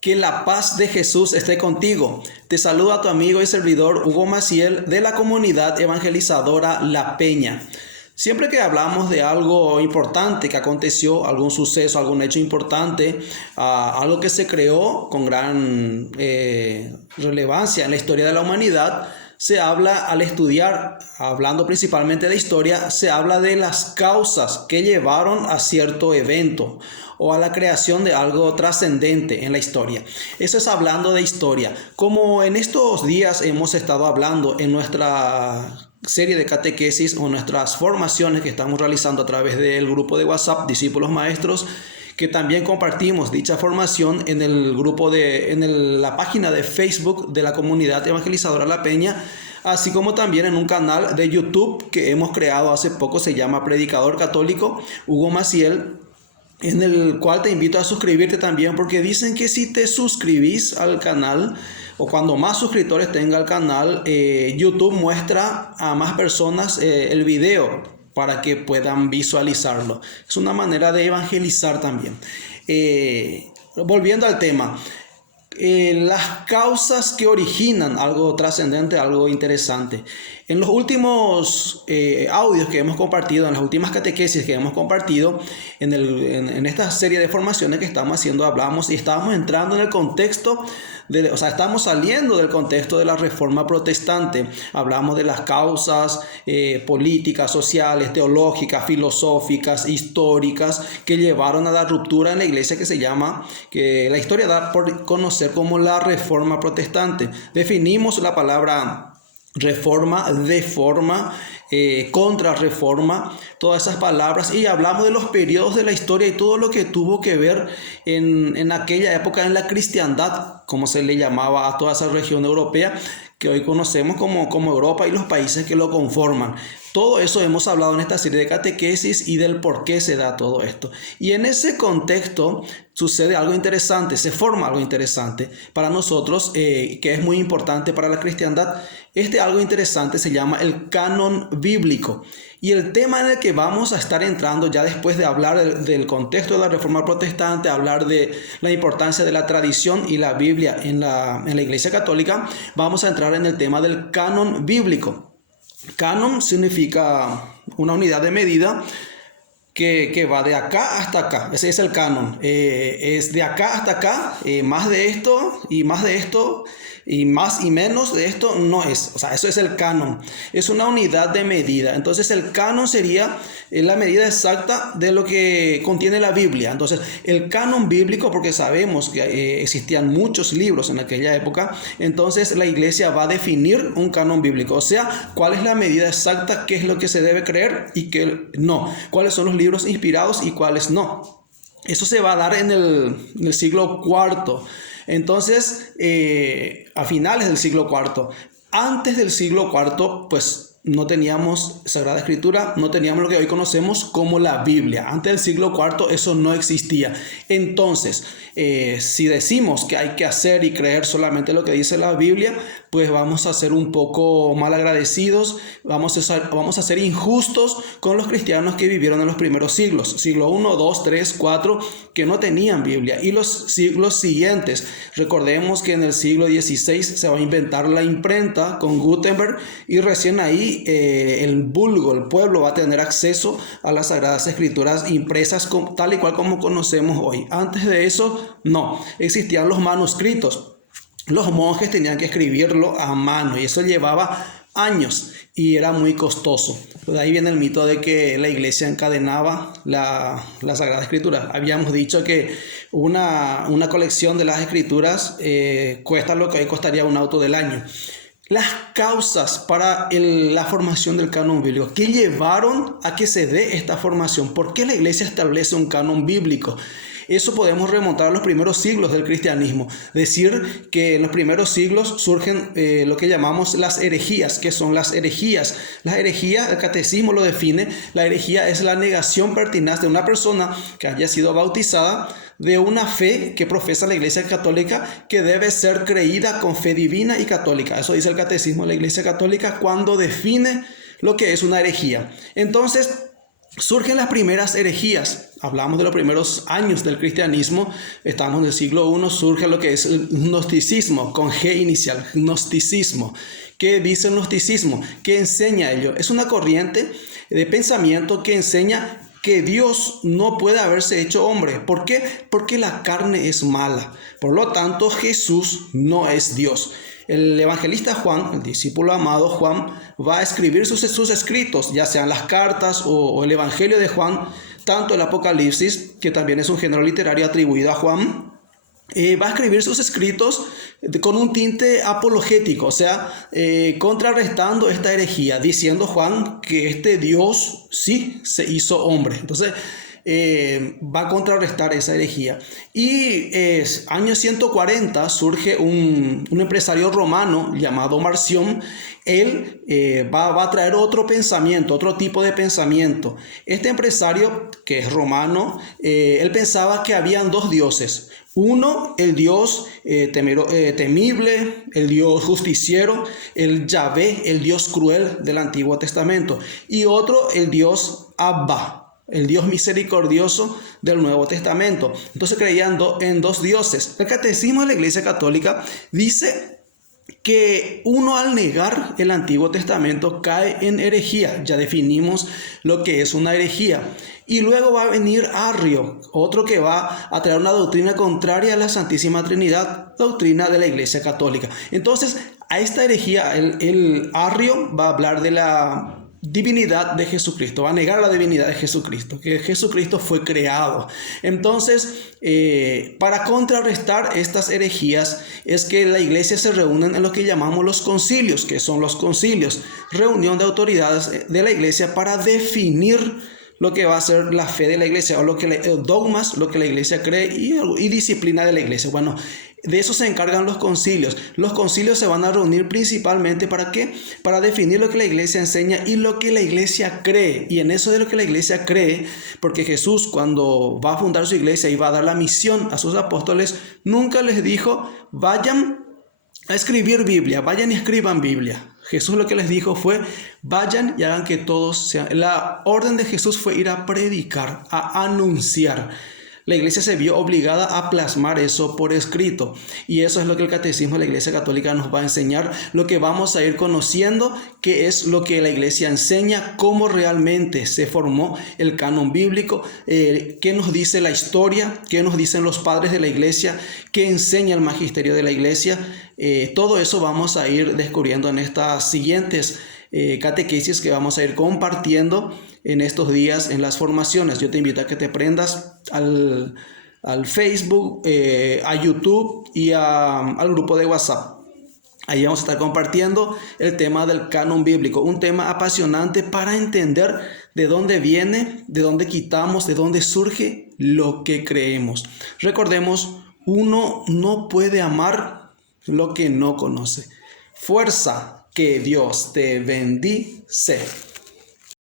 Que la paz de Jesús esté contigo. Te saluda tu amigo y servidor Hugo Maciel de la comunidad evangelizadora La Peña. Siempre que hablamos de algo importante que aconteció, algún suceso, algún hecho importante, algo que se creó con gran relevancia en la historia de la humanidad, se habla al estudiar, hablando principalmente de historia, se habla de las causas que llevaron a cierto evento o a la creación de algo trascendente en la historia. Eso es hablando de historia. Como en estos días hemos estado hablando en nuestra serie de catequesis o nuestras formaciones que estamos realizando a través del grupo de WhatsApp Discípulos Maestros, que también compartimos dicha formación en el grupo la página de Facebook de la comunidad evangelizadora La Peña, así como también en un canal de YouTube que hemos creado hace poco, se llama Predicador Católico Hugo Maciel, en el cual te invito a suscribirte también, porque dicen que si te suscribís al canal o cuando más suscriptores tenga el canal, YouTube muestra a más personas el video para que puedan visualizarlo. Es una manera de evangelizar también. Volviendo al tema, las causas que originan algo trascendente, algo interesante. En los últimos audios que hemos compartido, en las últimas catequesis que hemos compartido, en esta serie de formaciones que estamos haciendo, hablamos y estábamos entrando en el contexto, estamos saliendo del contexto de la Reforma Protestante. Hablamos de las causas políticas, sociales, teológicas, filosóficas, históricas que llevaron a la ruptura en la iglesia que la historia da por conocer como la Reforma Protestante. Definimos la palabra reforma, deforma, contrarreforma, todas esas palabras, y hablamos de los periodos de la historia y todo lo que tuvo que ver en aquella época en la cristiandad, como se le llamaba a toda esa región europea que hoy conocemos como Europa y los países que lo conforman. Todo eso hemos hablado en esta serie de catequesis y del por qué se da todo esto. Y en ese contexto sucede algo interesante, se forma algo interesante para nosotros, que es muy importante para la cristiandad. Algo interesante se llama el canon bíblico. Y el tema en el que vamos a estar entrando ya después de hablar del contexto de la Reforma Protestante, hablar de la importancia de la tradición y la Biblia en la Iglesia Católica, vamos a entrar en el tema del canon bíblico. Canon significa una unidad de medida que va de acá hasta acá. Ese es el canon. Es de acá hasta acá, más de esto y más de esto y más y menos de esto no es. O sea, eso es el canon. Es una unidad de medida. Entonces el canon sería la medida exacta de lo que contiene la Biblia. Entonces el canon bíblico, porque sabemos que existían muchos libros en aquella época, entonces la iglesia va a definir un canon bíblico. O sea, cuál es la medida exacta, qué es lo que se debe creer y qué no. Cuáles son los libros inspirados y cuáles no. Eso se va a dar en el siglo IV. Entonces, a finales del siglo IV. Antes del siglo IV, pues no teníamos Sagrada Escritura, no teníamos lo que hoy conocemos como la Biblia. Antes del siglo IV eso no existía. Entonces, si decimos que hay que hacer y creer solamente lo que dice la Biblia, pues vamos a ser un poco mal agradecidos, vamos a ser injustos con los cristianos que vivieron en los primeros siglos, siglo I, II, III, IV, que no tenían Biblia. Y los siglos siguientes, recordemos que en el siglo XVI se va a inventar la imprenta con Gutenberg y recién ahí el vulgo, el pueblo va a tener acceso a las Sagradas Escrituras impresas tal y cual como conocemos hoy. Antes de eso, no, existían los manuscritos. Los monjes tenían que escribirlo a mano y eso llevaba años y era muy costoso. De ahí viene el mito de que la iglesia encadenaba la Sagrada Escritura. Habíamos dicho que una colección de las Escrituras cuesta lo que hoy costaría un auto del año. Las causas para la formación del canon bíblico, ¿qué llevaron a que se dé esta formación? ¿Por qué la iglesia establece un canon bíblico? Eso podemos remontar a los primeros siglos del cristianismo. Decir que en los primeros siglos surgen lo que llamamos las herejías. ¿Qué son las herejías? Las herejías, el catecismo lo define. La herejía es la negación pertinaz de una persona que haya sido bautizada de una fe que profesa la Iglesia Católica, que debe ser creída con fe divina y católica. Eso dice el catecismo de la Iglesia Católica cuando define lo que es una herejía. Entonces, surgen las primeras herejías. Hablamos de los primeros años del cristianismo, estamos en el siglo I, surge lo que es el gnosticismo, con G inicial, gnosticismo. ¿Qué dice el gnosticismo? ¿Qué enseña ello? Es una corriente de pensamiento que enseña que Dios no puede haberse hecho hombre. ¿Por qué? Porque la carne es mala. Por lo tanto, Jesús no es Dios. El evangelista Juan, el discípulo amado Juan, va a escribir sus escritos, ya sean las cartas o el evangelio de Juan, tanto el Apocalipsis, que también es un género literario atribuido a Juan, va a escribir sus escritos con un tinte apologético, o sea, contrarrestando esta herejía, diciendo Juan que este Dios sí se hizo hombre. Entonces, va a contrarrestar esa herejía. Y año 140 surge un empresario romano llamado Marción. Él va a traer otro pensamiento, otro tipo de pensamiento. Este empresario, que es romano, él pensaba que habían dos dioses. Uno, el Dios temible, el Dios justiciero, el Yahvé, el Dios cruel del Antiguo Testamento. Y otro, el Dios Abba, el Dios misericordioso del Nuevo Testamento. Entonces creían en dos dioses. El Catecismo de la Iglesia Católica dice que uno, al negar el Antiguo Testamento, cae en herejía. Ya definimos lo que es una herejía. Y luego va a venir Arrio, otro que va a traer una doctrina contraria a la Santísima Trinidad, doctrina de la Iglesia Católica. Entonces, a esta herejía, el Arrio va a hablar de la divinidad de Jesucristo, va a negar la divinidad de Jesucristo, que Jesucristo fue creado. Entonces, para contrarrestar estas herejías es que la iglesia se reúnen en lo que llamamos los concilios, que son los concilios, reunión de autoridades de la iglesia para definir lo que va a ser la fe de la iglesia, o dogmas, lo que la iglesia cree y disciplina de la iglesia. Bueno, de eso se encargan los concilios. Los concilios se van a reunir principalmente ¿para qué? Para definir lo que la iglesia enseña y lo que la iglesia cree. Y en eso de lo que la iglesia cree, porque Jesús, cuando va a fundar su iglesia y va a dar la misión a sus apóstoles, nunca les dijo: vayan a escribir Biblia, vayan y escriban Biblia. Jesús lo que les dijo fue: vayan y hagan que todos sean. La orden de Jesús fue ir a predicar, a anunciar. La iglesia se vio obligada a plasmar eso por escrito. Y eso es lo que el Catecismo de la Iglesia Católica nos va a enseñar, lo que vamos a ir conociendo, que es lo que la iglesia enseña, cómo realmente se formó el canon bíblico, qué nos dice la historia, qué nos dicen los padres de la iglesia, qué enseña el magisterio de la iglesia. Todo eso vamos a ir descubriendo en estas siguientes catequesis que vamos a ir compartiendo en estos días en las formaciones. Yo te invito a que te prendas al Facebook, a YouTube y al grupo de WhatsApp. Ahí vamos a estar compartiendo el tema del canon bíblico, un tema apasionante para entender de dónde viene, de dónde quitamos, de dónde surge lo que creemos. Recordemos, uno no puede amar lo que no conoce. Fuerza, que Dios te bendice.